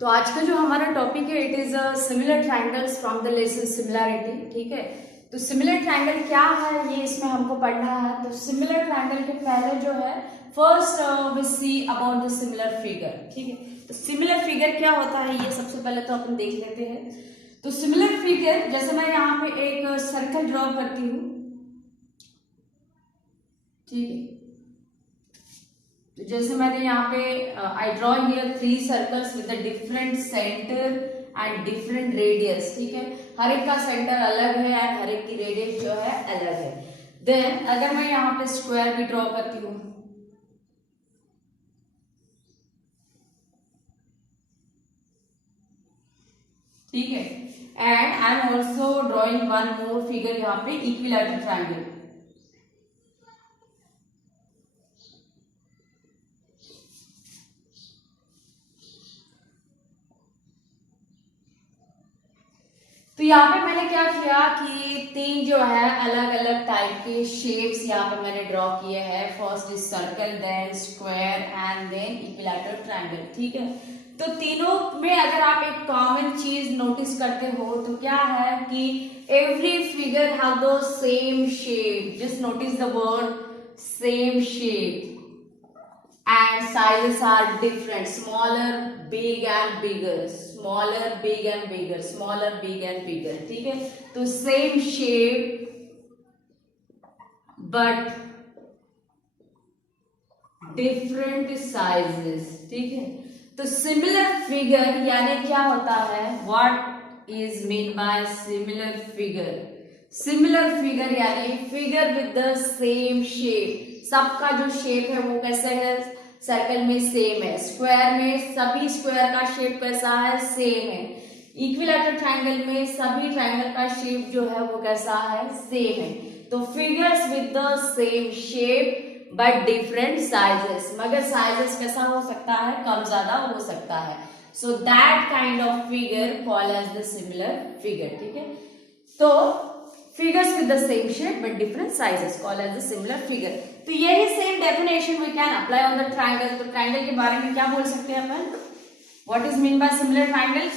तो आज का जो हमारा टॉपिक है it is similar triangles from the lesson similarity. ठीक है, तो सिमिलर ट्रायंगल क्या है ये इसमें हमको पढ़ना है। तो सिमिलर ट्रायंगल के पहले जो है first we see about the similar figure. ठीक है, तो सिमिलर फिगर क्या होता है ये सबसे पहले तो अपन देख लेते हैं। तो सिमिलर फिगर जैसे मैं यहाँ पे एक सर्कल ड्रॉ करती हूँ, ठीक है, तो जैसे मैंने यहाँ पे आई draw here 3 circles with a different centre and different radius. ठीक है, हर एक का सेंटर अलग है एंड हर एक की रेडियस जो है अलग है। देन अगर मैं यहाँ पे स्क्वायर भी ड्रॉ करती हूँ, ठीक है, and I am also drawing one more figure यहाँ पे इक्विलैटरल ट्रायंगल। तो यहाँ पे मैंने क्या किया कि 3 जो है अलग अलग टाइप के शेप्स यहाँ पे मैंने ड्रॉ किए हैं। First is circle, then square and then equilateral triangle. ठीक है, तो तीनों में अगर आप एक कॉमन चीज नोटिस करते हो तो क्या है कि every figure have the same shape. Just notice the word same shape and sizes are different, smaller, big and bigger, smaller, big and bigger, smaller, big and bigger। ठीक है, तो same shape but different sizes। ठीक है, तो similar figure यानी क्या होता है, what is mean by similar figure? Similar figure यानी figure with the same shape। सबका जो शेप है वो कैसे है, सर्कल में सेम है, स्क्वायर में सभी स्क्वायर का शेप कैसा है, सेम है, इक्विलैटरल ट्रायंगल में सभी ट्रायंगल का शेप जो है वो कैसा है, सेम है। तो figures with the same shape but different sizes, मगर साइजेस कैसा हो सकता है, कम ज्यादा हो सकता है। So that kind of figure called as the similar figure. ठीक है, तो figures with the same shape but different sizes called as the similar figure। तो यही same definition we can apply on the triangle। तो triangle के बारे में क्या बोल सकते हैं अपन, what is mean by similar triangles?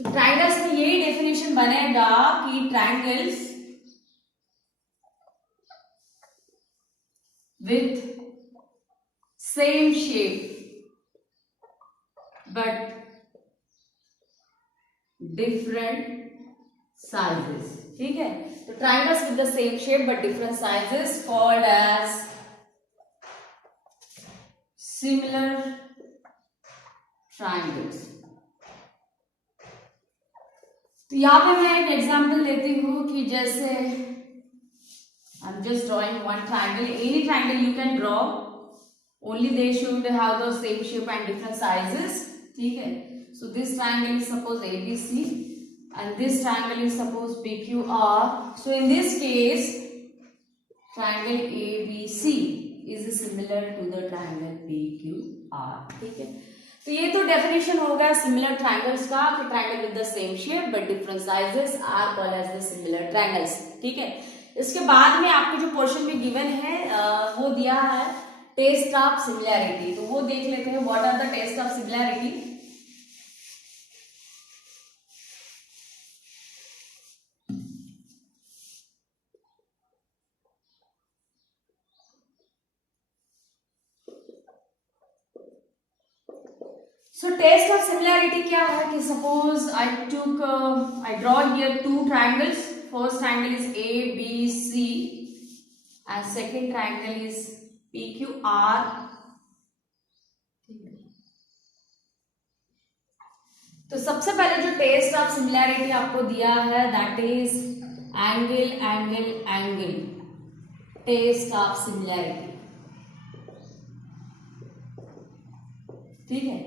तो ट्रायंगल्स में यही डेफिनेशन बनेगा कि triangles with same shape but different sizes. ठीक है, तो triangles with the same shape but different sizes called as similar triangles. तो यहां पे मैं एक एग्जांपल लेती हूं कि जैसे I am just drawing one triangle, any triangle you can draw, only they should have the same shape and different sizes. ठीक है, so this triangle is suppose ABC and this triangle is suppose PQR। so in this case triangle ABC is similar to the triangle PQR। ठीक है, तो ये तो definition होगा similar triangles का कि triangle with the same shape but different sizes are called as the similar triangles. ठीक है, इसके बाद में आपको जो पोर्शन में गिवन है वो दिया है टेस्ट ऑफ सिमिलैरिटी। तो वो देख लेते हैं, what are the test of similarity. So test of similarity क्या है कि suppose I draw here 2 triangles। First triangle is ABC and second triangle is PQR। तो सबसे पहले जो टेस्ट ऑफ सिमिलैरिटी आपको दिया है that is angle angle angle, test of similarity. ठीक है,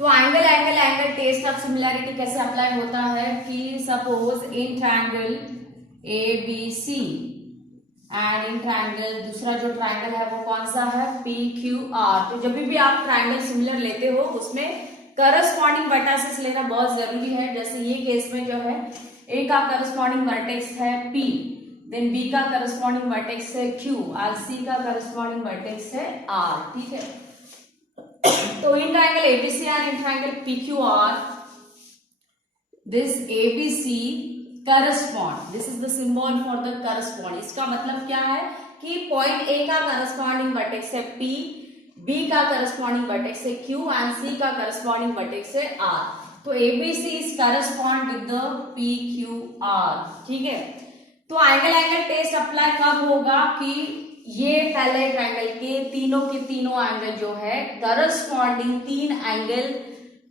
तो angle angle angle test of similarity कैसे अप्लाई होता है कि suppose in triangle ABC and in triangle दूसरा जो ट्रायंगल है वो कौन सा है, PQR। तो जब भी आप ट्रायंगल सिमिलर लेते हो उसमें करस्पॉन्डिंग वर्टिसेस लेना बहुत जरूरी है। जैसे ये केस में जो है A का करस्पॉन्डिंग वर्टेक्स है P, देन B का करस्पॉन्डिंग वर्टेक्स है Q और C का करस्पॉन्डिंग वर्टेक्स है R। ठीक है, तो in triangle ABC and in triangle PQR, this ABC correspond, this is the symbol for the correspond. इसका मतलब क्या है कि पॉइंट ए का करस्पॉन्डिंग वर्टेक्स है पी, बी का करस्पॉन्डिंग वर्टेक्स है क्यू एंड सी का करस्पॉन्डिंग वर्टेक्स है आर। तो ABC is correspond with the P Q R, ठीक है। तो एंगल टेस्ट अप्लाई कब होगा कि ये पहले ट्राइंगल के तीनों एंगल जो है करस्पॉन्डिंग 3 एंगल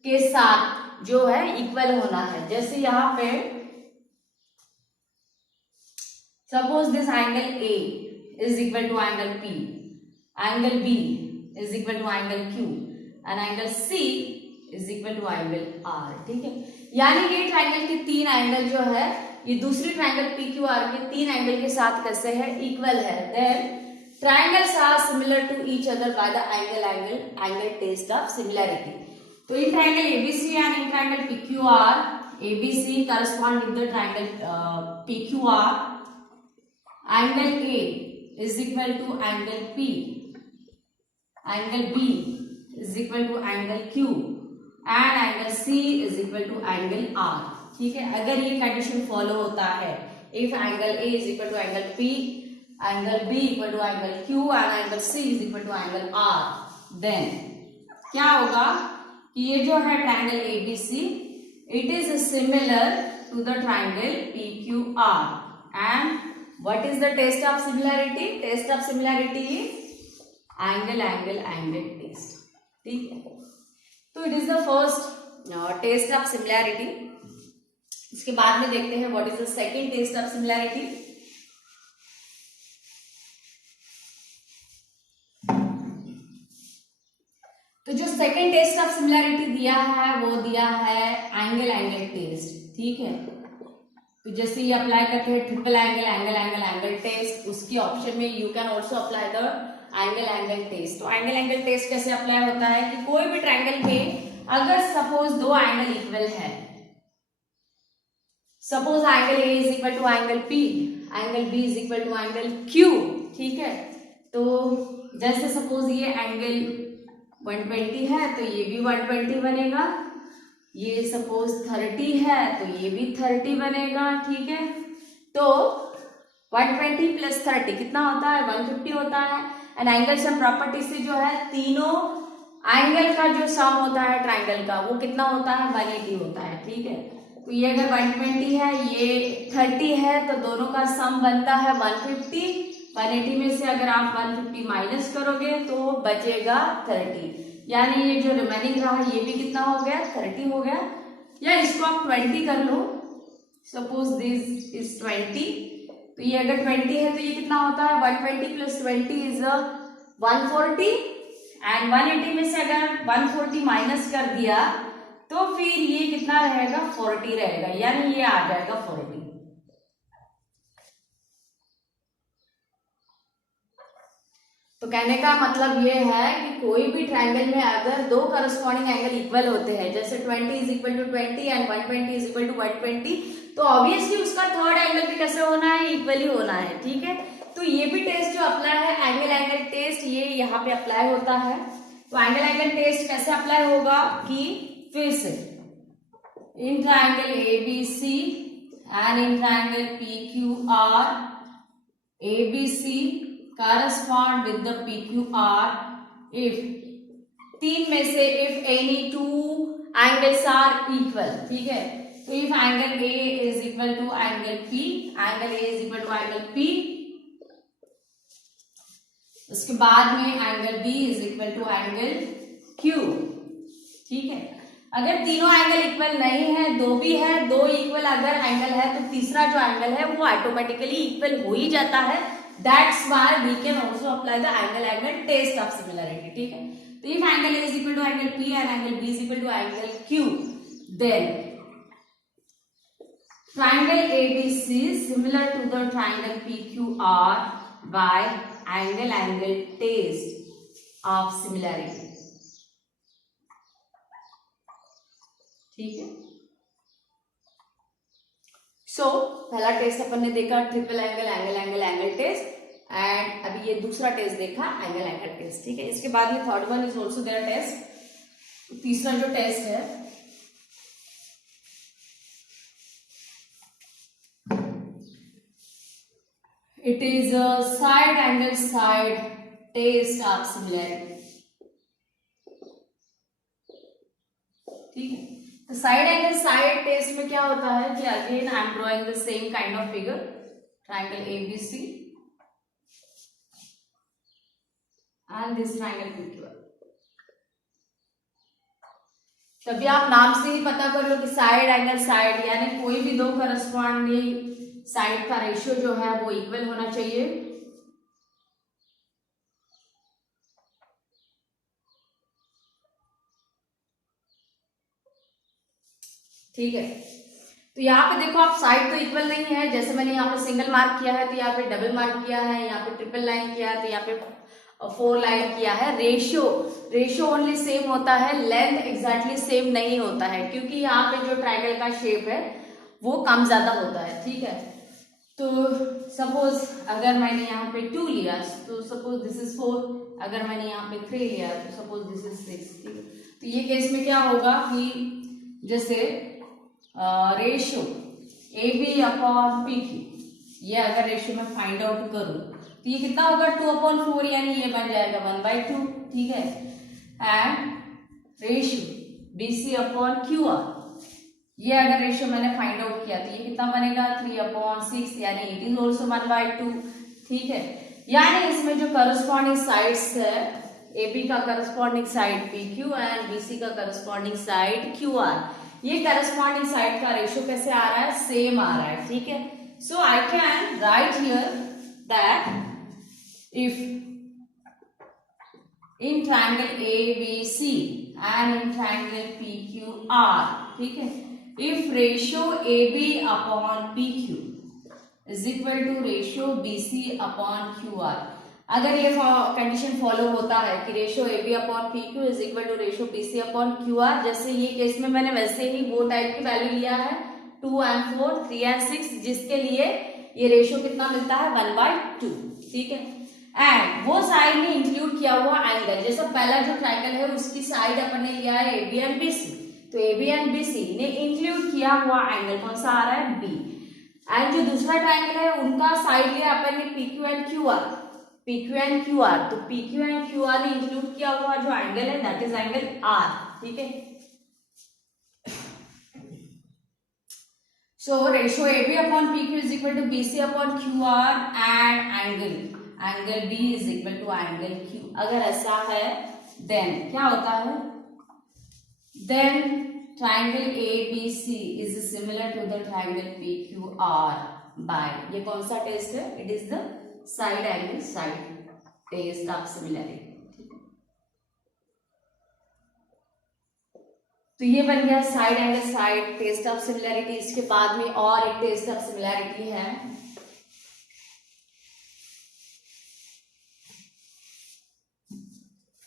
के साथ जो है इक्वल होना है। जैसे यहां पे suppose this angle A is equal to angle P, angle B is equal to angle Q and angle C is equal to angle R, ठीक है। यानी ये ट्राइंगल के 3 एंगल जो है ये दूसरी ट्राइंगल पी क्यू आर के 3 एंगल के साथ कैसे है, इक्वल है। Then triangles are similar to each other by the angle test of similarity. तो in triangle ABC and in triangle PQR, ABC correspond with the triangle PQR. Angle A is equal to angle P. Angle B is equal to angle Q and angle C is equal to angle R. ठीक है, अगर ये condition follow होता है, if angle A is equal to angle P, angle B equal to angle Q and angle C is equal to angle R, then क्या होगा कि ये जो है triangle ABC, it is similar to the triangle PQR and what is the test of similarity? Test of similarity is angle test, ठीक है। तो it is the first test of similarity. इसके बाद में देखते हैं what is the second test of similarity. तो जो सेकेंड टेस्ट ऑफ सिमिलैरिटी दिया है वो दिया है एंगल टेस्ट, ठीक है। तो जैसे ये अप्लाई करते हैं ट्रिपल एंगल टेस्ट, उसकी ऑप्शन में you can also apply the angle test. तो एंगल टेस्ट कैसे अप्लाई होता है कि कोई भी ट्राइंगल में अगर सपोज 2 एंगल इक्वल है, suppose angle A is equal to angle P, angle B is equal to angle Q, ठीक है। तो जैसे सपोज ये एंगल 120 है तो ये भी 120 बनेगा, ये सपोज 30 है तो ये भी 30 बनेगा, ठीक है। तो 120 प्लस 30 कितना होता है, 150 होता है। एंड एंगल सम प्रॉपर्टी से जो है तीनों एंगल का जो सम होता है ट्राइंगल का वो कितना होता है, 180 होता है, ठीक है। तो ये अगर 120 है, ये 30 है, तो दोनों का सम बनता है 150। 180 में से अगर आप 150 माइनस करोगे तो बचेगा 30, यानी ये जो रिमेनिंग रहा ये भी कितना हो गया, 30 हो गया। या इसको आप 20 कर लो, सपोज दिस इज 20, तो ये अगर 20 है तो ये कितना होता है, 120 प्लस 20 इज 140 एंड 180 में से अगर 140 माइनस कर दिया तो फिर ये कितना रहेगा, 40 रहेगा, यानी ये आ जाएगा 40। तो कहने का मतलब ये है कि कोई भी ट्राइंगल में अगर 2 करस्पॉन्डिंग एंगल इक्वल होते हैं, जैसे 20 is equal to 20 and 120 is equal to 120, तो ऑब्वियसली उसका थर्ड एंगल भी कैसे होना है, इक्वली होना है, ठीक है। तो ये भी टेस्ट जो अप्लाई है एंगल टेस्ट, ये यहाँ पे अप्लाई होता है। तो एंगल टेस्ट कैसे अप्लाई होगा कि फिर से in triangle ABC and in triangle PQR, ABC correspond with the PQR if 3 में से if any 2 angles are equal, ठीक है। तो if angle A is equal to angle P, angle A is equal to angle P, उसके बाद में angle B is equal to angle Q, ठीक है। अगर तीनों एंगल इक्वल नहीं है, 2 भी है, 2 इक्वल अगर एंगल है तो तीसरा जो एंगल है वो ऑटोमेटिकली इक्वल हो ही जाता है। That's why we can also apply the angle test of similarity, ठीक है। तो if angle A is equal to angle P and angle B is equal to angle Q, then triangle ABC is similar to the triangle PQR by angle test of similarity, ठीक है। सो पहला test अपन ने देखा triple angle test, and अभी ये दूसरा test देखा angle test, ठीक है। इसके बाद में third one is also there test, तीसरा जो टेस्ट है, it is side angle side test of similarity. ठीक है, तो साइड एंगल साइड टेस्ट में क्या होता है कि again I am drawing the same kind of figure, triangle ABC and this triangle PQR. तभी आप नाम से ही पता कर लो कि साइड एंगल साइड यानी कोई भी दो करस्पॉन्डिंग साइड का रेशियो जो है वो इक्वल होना चाहिए। ठीक है, तो यहाँ पे देखो आप साइड तो इक्वल नहीं है, जैसे मैंने यहाँ पे सिंगल मार्क किया है तो यहाँ पे डबल मार्क किया है, यहाँ पे ट्रिपल लाइन किया है तो यहाँ पे 4 लाइन किया है। रेशियो ओनली सेम होता है, लेंथ एग्जैक्टली सेम नहीं होता है, क्योंकि यहाँ पे जो ट्रायंगल का शेप है वो कम ज्यादा होता है। ठीक है, तो सपोज अगर मैंने यहाँ पे 2 लिया तो सपोज दिस इज 4, अगर मैंने यहाँ पे 3 लिया तो सपोज दिस इज 6। ठीक है, तो ये केस में क्या होगा कि जैसे ratio A B upon P Q, ये अगर रेशियो में फाइंड आउट करूं तो ये कितना होगा 2/4, यानी ये बन जाएगा 1/2। ठीक है, and ratio B C upon Q R, ये अगर रेशियो मैंने फाइंड आउट किया तो ये कितना बनेगा 3/6, यानी इट इज ऑल्सो 1/2। ठीक है, यानी इसमें जो करस्पॉन्डिंग साइड्स है, ए बी का corresponding side P Q and B C का करस्पॉन्डिंग साइड क्यू आर, ये करस्पॉन्डिंग साइड का रेशियो कैसे आ रहा है, सेम आ रहा है। ठीक है, so I can write here that if in triangle A B C and in triangle P Q R, ठीक है, if ratio AB upon PQ is equal to ratio BC upon QR, अगर ये condition follow होता है कि ratio AB upon PQ is equal to ratio BC upon QR, जैसे ये case में मैंने वैसे ही वो टाइप की वैल्यू लिया है 2 and 4, 3 and 6, जिसके लिए ये रेशियो कितना मिलता है 1/2। ठीक है, एंड वो साइड में इंक्लूड किया हुआ एंगल, जैसे पहला जो ट्रायंगल है उसकी साइड अपन ने लिया है AB एंड BC, तो A B and B C ने इंक्लूड किया हुआ एंगल कौन सा आ रहा है बी, एंड जो दूसरा ट्रायंगल है उनका साइड लिया अपन ने P Q and Q R, P Q and Q R, तो P Q and Q R ने इंक्लूड किया हुआ जो एंगल है दैट इज एंगल आर। ठीक है, so ratio A B upon P Q is equal to B C upon Q R and angle B is equal to angle Q. अगर ऐसा है देन क्या होता है, then triangle ABC is similar to the triangle PQR by, ये कौन सा test है, it is the side angle side test of similarity। तो ये बन गया side angle side test of similarity. इसके बाद में और एक टेस्ट ऑफ सिमिलैरिटी है,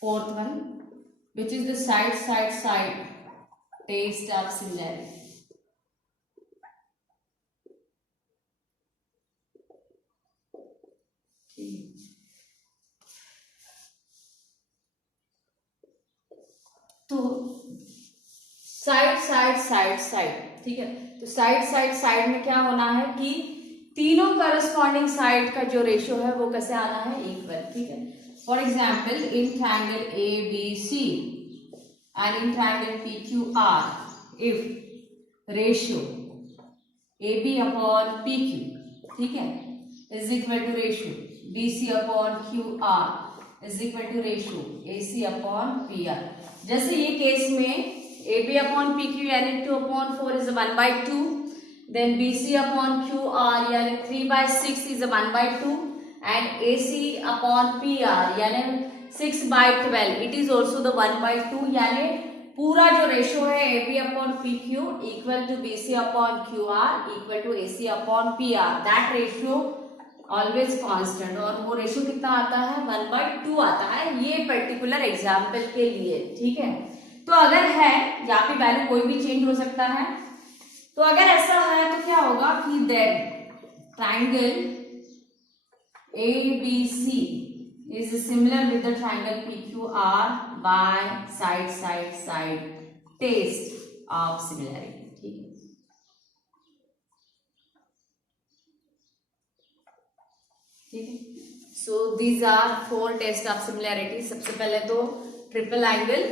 fourth one, which is the side taste of similarity। तो साइड, ठीक है, तो साइड में क्या होना है कि तीनों करस्पॉन्डिंग साइड का जो रेशियो है वो कैसे आना है, इक्वल। ठीक है, for example in triangle A B C and in triangle PQR, if ratio AB upon PQ, ठीक है, is equal to ratio BC upon QR is equal to ratio AC upon PR, जैसे ये case में AB upon PQ यानी 2/4 is 1/2, then BC upon QR यानी 3/6 is 1/2 and AC upon PR यानी 6/12 it is also the 1/2, यानी पूरा जो ratio है A B upon P Q equal to B C upon Q R equal to A C upon P R, that ratio always constant, और वो ratio कितना आता है 1/2 आता है ये पर्टिकुलर एग्जाम्पल के लिए। ठीक है, तो अगर है यहाँ पे वैल्यू कोई भी चेंज हो सकता है, तो अगर ऐसा है तो क्या होगा कि then triangle A B C is is similar with the triangle PQR by side taste of similarity. ठीक है, ठीक है. So these are 4 test of similarity. सबसे पहले तो ट्रिपल एंगल,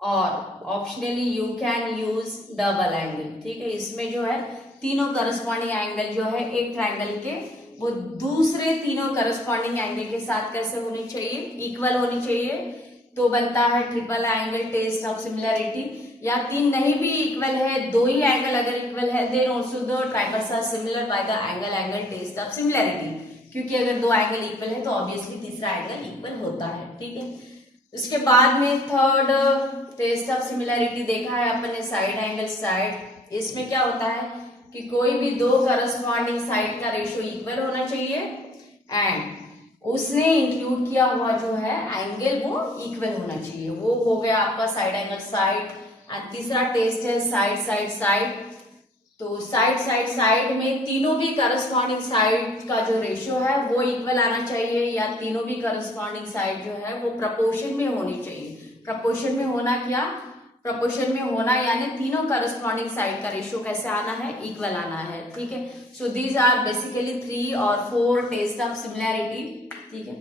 और optionally you can use double angle. ठीक है, इसमें जो है तीनों करस्पॉन्डिंग एंगल जो है एक ट्रायंगल के वो दूसरे तीनों करस्पॉन्डिंग एंगल के साथ कैसे होनी चाहिए, इक्वल होनी चाहिए, तो बनता है triple angle test of similarity. या तीन नहीं भी इक्वल है, दो ही एंगल अगर इक्वल है, then also the triangles are similar by the angle test of similarity. क्योंकि अगर दो एंगल इक्वल है तो ऑब्वियसली तीसरा एंगल इक्वल होता है. ठीक है, उसके बाद में थर्ड टेस्ट ऑफ सिमिलैरिटी देखा है अपन ने, साइड एंगल साइड. इसमें क्या होता है कि कोई भी दो करस्पॉन्डिंग साइड का रेशियो इक्वल होना चाहिए एंड उसने इंक्लूड किया हुआ जो है एंगल वो इक्वल होना चाहिए. वो हो गया आपका साइड एंगल साइड. एंड तीसरा टेस्ट है साइड साइड साइड. तो साइड साइड साइड में तीनों भी करस्पॉन्डिंग साइड का जो रेशियो है वो इक्वल आना चाहिए, या तीनों भी करस्पॉन्डिंग साइड जो है वो प्रपोर्शन में होनी चाहिए. प्रपोर्शन में होना क्या, प्रपोर्शन में होना यानी तीनों करस्पॉन्डिंग साइड का रेशियो कैसे आना है, इक्वल आना है. ठीक है, सो दीज आर बेसिकली 3 और 4 टेस्ट ऑफ सिमिलैरिटी. ठीक है,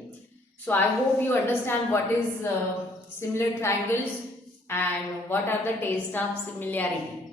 so I hope you understand what is similar triangles and what are the test of similarity.